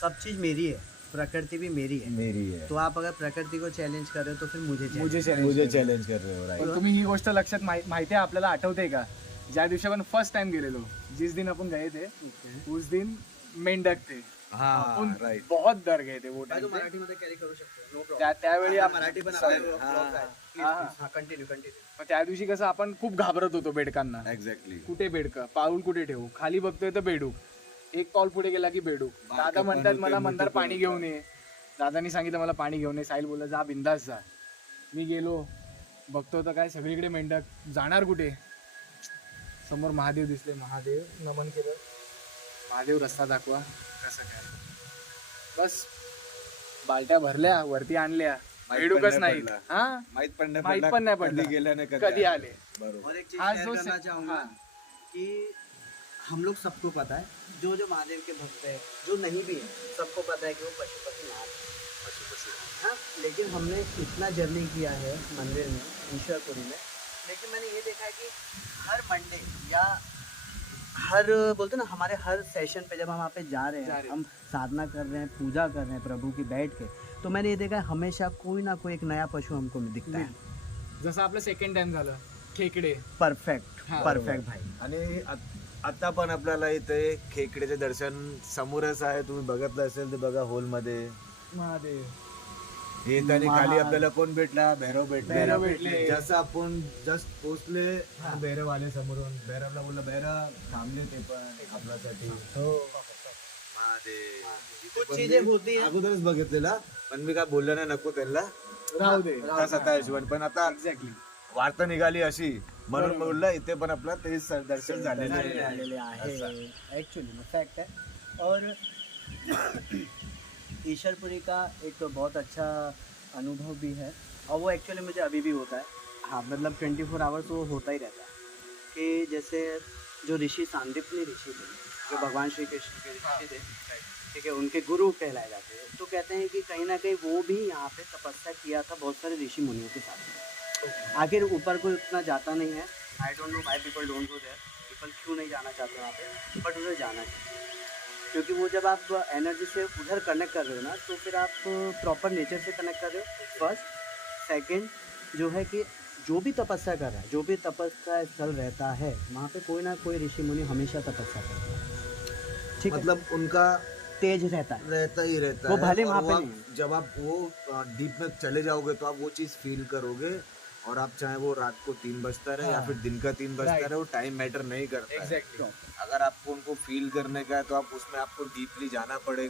सब चीज़ मेरी है, प्रकृति भी मेरी है। तो आप अगर प्रकृति को चॅलेंज कर रहे हो तो फिर मुझे चॅलेंज कर रहे हो right. पण तुम्ही ही गोष्ट लक्षात माहिती आहे आपल्याला आठवते का, ज्या दिवशी आपण फर्स्ट टाइम गेलेलो, जिस दिन अपन गए थे उस दिन मेंढक थे. अपन right. बहुत डर गए थे वो भाई, टाइम तो मराठीमध्ये कॅरी करू शकतो, नो प्रॉब्लेम. त्यावेळी मराठी पण कंटिन्यू. मग त्या दिवशी कसं आपण खूप घाबरत होतो बेडकांना. एक्झॅक्टली. कुठे बेडकं, पाऊल कुठे ठेवू, खाली बघतोय तर बेडूक, एक पाऊल पुढे गेला की बेडूक. दादा म्हणतात मला मंदार पाणी घेऊन ये. दादानी सांगितलं मला पाणी घेऊन ये. साहिल बोलला जा बिंदास जा. मी गेलो, बघतो तर काय सगळीकडे मेंढक. जाणार कुठे, समोर महादेव दिसले. महादेव नमन केलं, महादेव रस्ता दाखवा. कसं काय, बस बालट्या भरल्या, वरती आणल्या, बेडूकच नाही. हा, माहित पण माहित पण नाही पडलं गेल्याने कधी आले. बरोबर. और एक चीज हाँ, शेयर जो करना से- चाहूँगा हाँ. कि हम लोग सबको पता है, जो महादेव के भक्त है, जो नहीं भी है, सबको पता है कि वो पशुपति नाथ है. हाँ, लेकिन हमने इतना जर्नी किया है मंदिर में, ईश्वरपुरी में, लेकिन मैंने ये देखा है कि हर मंडे या हर बोलते ना हमारे हर सेशन पे जब हम वहाँ पे जा रहे हैं, हम साधना कर रहे हैं, पूजा कर रहे हैं प्रभु की बैठ के, तो मैंने ये देखा है हमेशा कोई ना कोई एक नया पशु हमको दिखता है. जसं आपलं सेकंड टाइम झालं खेकडे. परफेक्ट हाँ, परफेक्ट भाई. आणि आता पण आपल्याला इथे खेकड्याचे दर्शन समोरच आहे. तुम्ही बघितलं असेल तर बघा होल मध्ये महादेव येताना खाली आपल्याला कोण भेटला, भैरव भैरव भेटले. जसं आपण जस्ट पोहोचले, भैरव आले समोरून. भैरवला बोललं भैरव थांबले ते पण आपल्यासाठी. महादेव कुछ चीजें होती हैं. अगोदरच बघितलेला, पण मी काय बोललो नाही, नको त्यांना राहू दे. स्वतः हिशोबाने. पण आता एक्झॅक्टली. वार्ता निघाली अशी म्हणून बोललं इथे पण आपलं तेच दर्शन झालेलं आहे. एक्चुअली में फैक्ट है. और ईश्वरपुरी का एक बहुत अच्छा अनुभव भी है, और वो एक्चुअली मुझे अभी भी होता है. हाँ, मतलब 24 आवर्स वो होता ही रहता है कि जैसे जो ऋषि सांदीपनी ऋषि थे, जो भगवान श्री कृष्ण के ऋषि थे, ठीक है, उनके गुरु कहलाए जाते हैं. तो कहते हैं कि कहीं ना कहीं वो भी यहाँ पे तपस्या किया था बहुत सारे ऋषि मुनियों के साथ. आखिर ऊपर कोई उतना जाता नहीं है. I don't know why people don't go there. People क्यों नहीं जाना चाहते वहाँ पे, बट उधर जाना चाहिए, क्योंकि वो जब आप एनर्जी से उधर कनेक्ट कर रहे हो ना, तो फिर आप प्रॉपर नेचर से कनेक्ट कर रहे हो. फर्स्ट. सेकंड जो है कि जो भी तपस्या कर रहा है, जो भी तपस्या स्थल रहता है, वहाँ पे कोई ना कोई ऋषि मुनि हमेशा तपस्या करता है. ठीक है, मतलब उनका तेज रहता है. रहता ही रहता वो है. भले और वहाँ पे आप- नहीं. जब आप वो डीप में चले जाओगे तो आप वो चीज फील करोगे. और आप चाहे वो रात को 3 बजता रहे या फिर दिन का 3 बजता रहे, वो टाइम मैटर नहीं करता है. एक्झॅक्टली. अगर आपको उनको फील करने का है तो आप उसमें आपको डीपली जाना पड़ेगा.